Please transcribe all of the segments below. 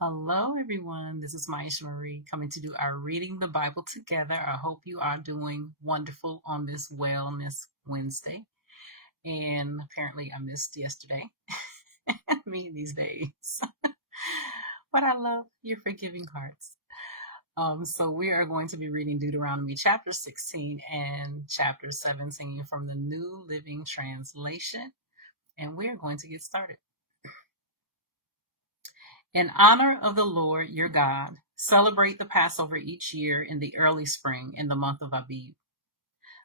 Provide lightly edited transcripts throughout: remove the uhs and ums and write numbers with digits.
Hello, everyone. This is Myesha coming to do our Reading the Bible together. I hope you are doing wonderful on this Wellness Wednesday. And apparently, I missed yesterday. Me these days. But I love your forgiving hearts. So we are going to be reading Deuteronomy Chapter 16 and Chapter 17 from the New Living Translation. And we are going to get started. In honor of the Lord your God, celebrate the Passover each year in the early spring in the month of Abib.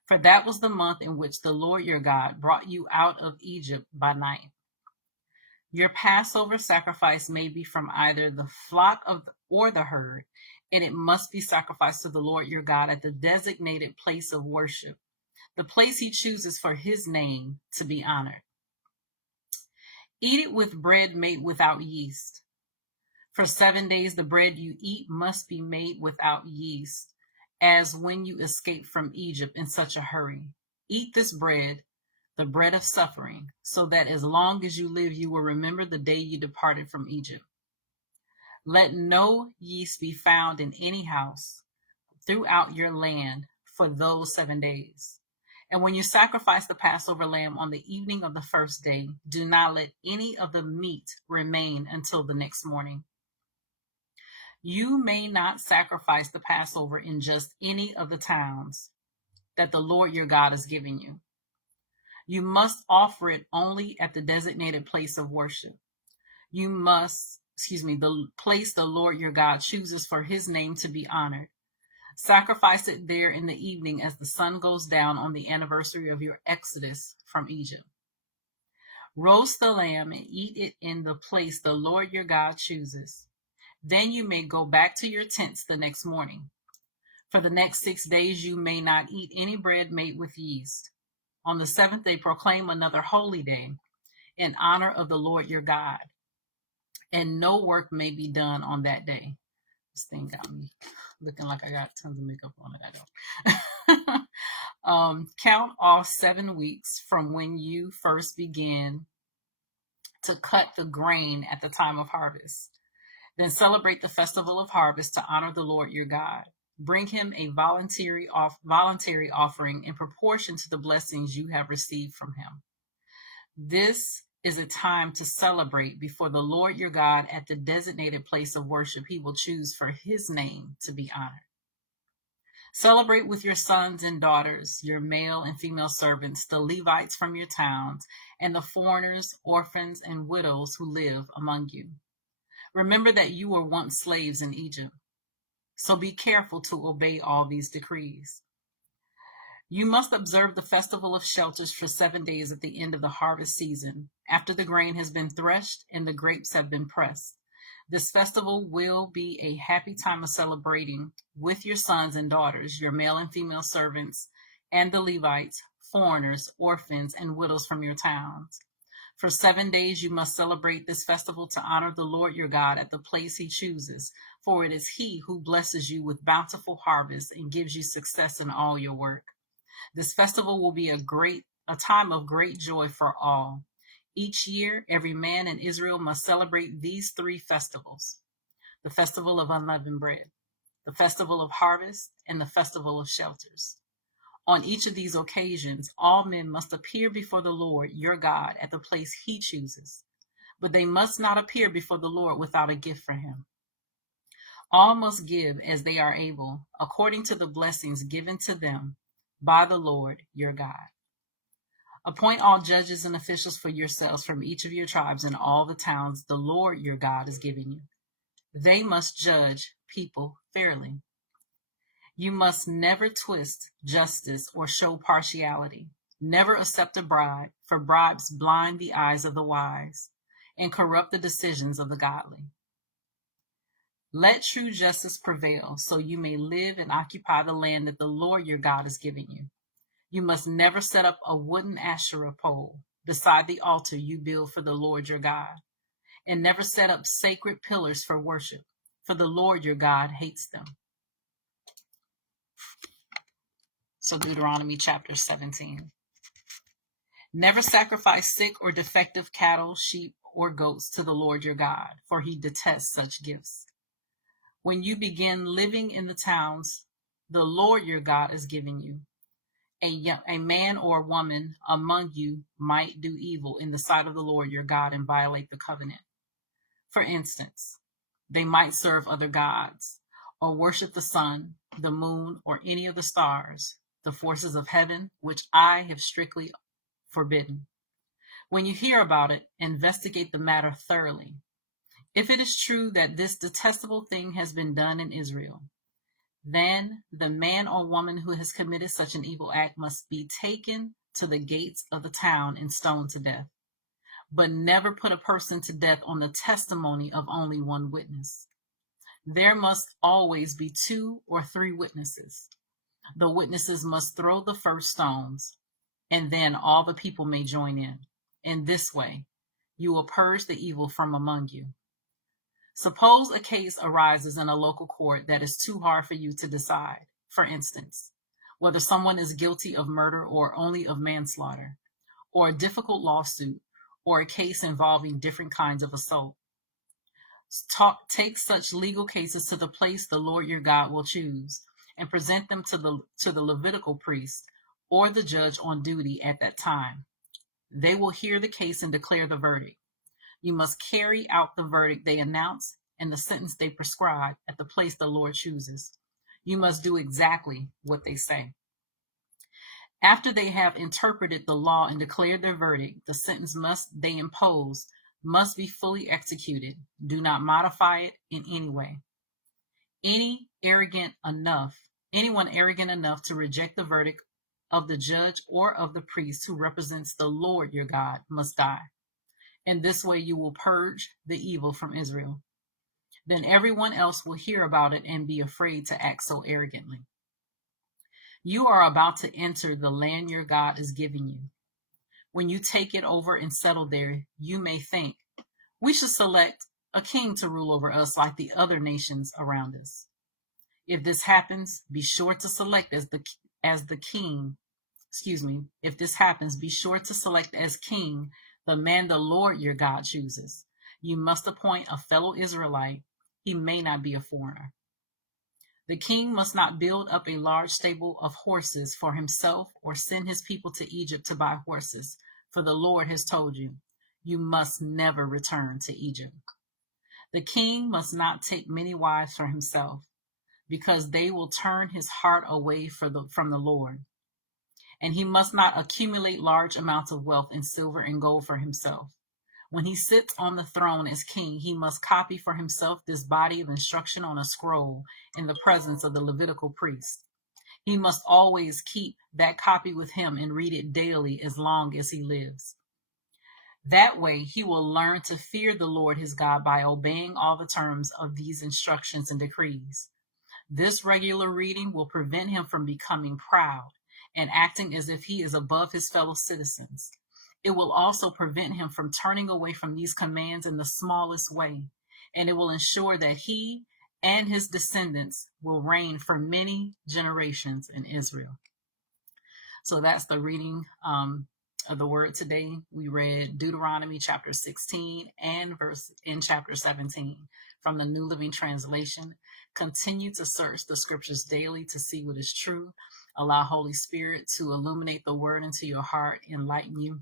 For that was the month in which the Lord your God brought you out of Egypt by night. Your Passover sacrifice may be from either the flock or the herd, and it must be sacrificed to the Lord your God at the designated place of worship, the place he chooses for his name to be honored. Eat it with bread made without yeast. For 7 days the bread you eat must be made without yeast, as when you escaped from Egypt in such a hurry. Eat this bread, the bread of suffering, so that as long as you live you will remember the day you departed from Egypt. Let no yeast be found in any house throughout your land for those 7 days. And when you sacrifice the Passover lamb on the evening of the first day, do not let any of the meat remain until the next morning. You may not sacrifice the Passover in just any of the towns that the Lord your God is giving you. You must offer it only at the designated place of worship. The place the Lord your God chooses for his name to be honored. Sacrifice it there in the evening as the sun goes down on the anniversary of your exodus from Egypt. Roast the lamb and eat it in the place the Lord your God chooses. Then you may go back to your tents the next morning. For the next 6 days you may not eat any bread made with yeast. On the 7th day proclaim another holy day in honor of the Lord your God, and no work may be done on that day. This thing got me looking like I got tons of makeup on it. I don't. Count off 7 weeks from when you first begin to cut the grain at the time of harvest. Then celebrate the festival of harvest to honor the Lord your God. Bring him a voluntary offering in proportion to the blessings you have received from him. This is a time to celebrate before the Lord your God at the designated place of worship he will choose for his name to be honored. Celebrate with your sons and daughters, your male and female servants, the Levites from your towns, and the foreigners, orphans, and widows who live among you. Remember that you were once slaves in Egypt, so be careful to obey all these decrees. You must observe the festival of shelters for 7 days at the end of the harvest season, after the grain has been threshed and the grapes have been pressed. This festival will be a happy time of celebrating with your sons and daughters, your male and female servants, and the Levites, foreigners, orphans, and widows from your towns. For 7 days you must celebrate this festival to honor the Lord your God at the place he chooses, for it is he who blesses you with bountiful harvest and gives you success in all your work. This festival will be a time of great joy for all. Each year, every man in Israel must celebrate these 3 festivals: the festival of unleavened bread, the festival of harvest, and the festival of shelters. On each of these occasions, all men must appear before the Lord your God at the place he chooses, but they must not appear before the Lord without a gift for him. All must give as they are able, according to the blessings given to them by the Lord your God. Appoint all judges and officials for yourselves from each of your tribes in all the towns the Lord your God is giving you. They must judge people fairly. You must never twist justice or show partiality. Never accept a bribe, for bribes blind the eyes of the wise and corrupt the decisions of the godly. Let true justice prevail, so you may live and occupy the land that the Lord your God is giving you. You must never set up a wooden Asherah pole beside the altar you build for the Lord your God, and never set up sacred pillars for worship, for the Lord your God hates them. So Deuteronomy chapter 17. Never sacrifice sick or defective cattle, sheep, or goats to the Lord your God, for he detests such gifts. When you begin living in the towns the Lord your God is giving you, a man or woman among you might do evil in the sight of the Lord your God and violate the covenant. For instance, they might serve other gods or worship the sun, the moon, or any of the stars, the forces of heaven, which I have strictly forbidden. When you hear about it, investigate the matter thoroughly. If it is true that this detestable thing has been done in Israel, then the man or woman who has committed such an evil act must be taken to the gates of the town and stoned to death. But never put a person to death on the testimony of only one witness. There must always be 2 or 3 witnesses. The witnesses must throw the first stones, and then all the people may join in. In this way, you will purge the evil from among you. Suppose a case arises in a local court that is too hard for you to decide. For instance, whether someone is guilty of murder or only of manslaughter, or a difficult lawsuit, or a case involving different kinds of assault. Take such legal cases to the place the Lord your God will choose, and present them to the Levitical priest or the judge on duty at that time. They will hear the case and declare the verdict. You must carry out the verdict they announce and the sentence they prescribe at the place the Lord chooses. You must do exactly what they say. After they have interpreted the law and declared their verdict, the sentence they impose must be fully executed. Do not modify it in any way. Anyone arrogant enough to reject the verdict of the judge or of the priest who represents the Lord your God must die. In this way you will purge the evil from Israel. Then everyone else will hear about it and be afraid to act so arrogantly. You are about to enter the land your God is giving you. When you take it over and settle there, you may think, we should select a king to rule over us like the other nations around us. If this happens, be sure to select as king the man the Lord your God chooses. You must appoint a fellow Israelite. He may not be a foreigner. The king must not build up a large stable of horses for himself or send his people to Egypt to buy horses, for the Lord has told you, you must never return to Egypt. The king must not take many wives for himself, because they will turn his heart away from the Lord. And he must not accumulate large amounts of wealth in silver and gold for himself. When he sits on the throne as king, he must copy for himself this body of instruction on a scroll in the presence of the Levitical priest. He must always keep that copy with him and read it daily as long as he lives. That way, he will learn to fear the Lord his God by obeying all the terms of these instructions and decrees. This regular reading will prevent him from becoming proud and acting as if he is above his fellow citizens. It will also prevent him from turning away from these commands in the smallest way, and it will ensure that he and his descendants will reign for many generations in Israel. So that's the reading of the word today. We read Deuteronomy chapter 16 and verse in chapter 17 from the New Living Translation. Continue to search the scriptures daily to see what is true. Allow Holy Spirit to illuminate the word into your heart, enlighten you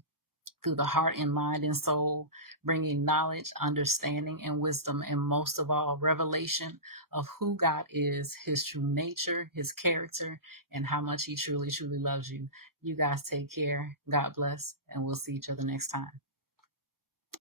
through the heart and mind and soul, bringing knowledge, understanding, and wisdom, and most of all, revelation of who God is, his true nature, his character, and how much he truly, truly loves you. You guys take care. God bless, and we'll see each other next time.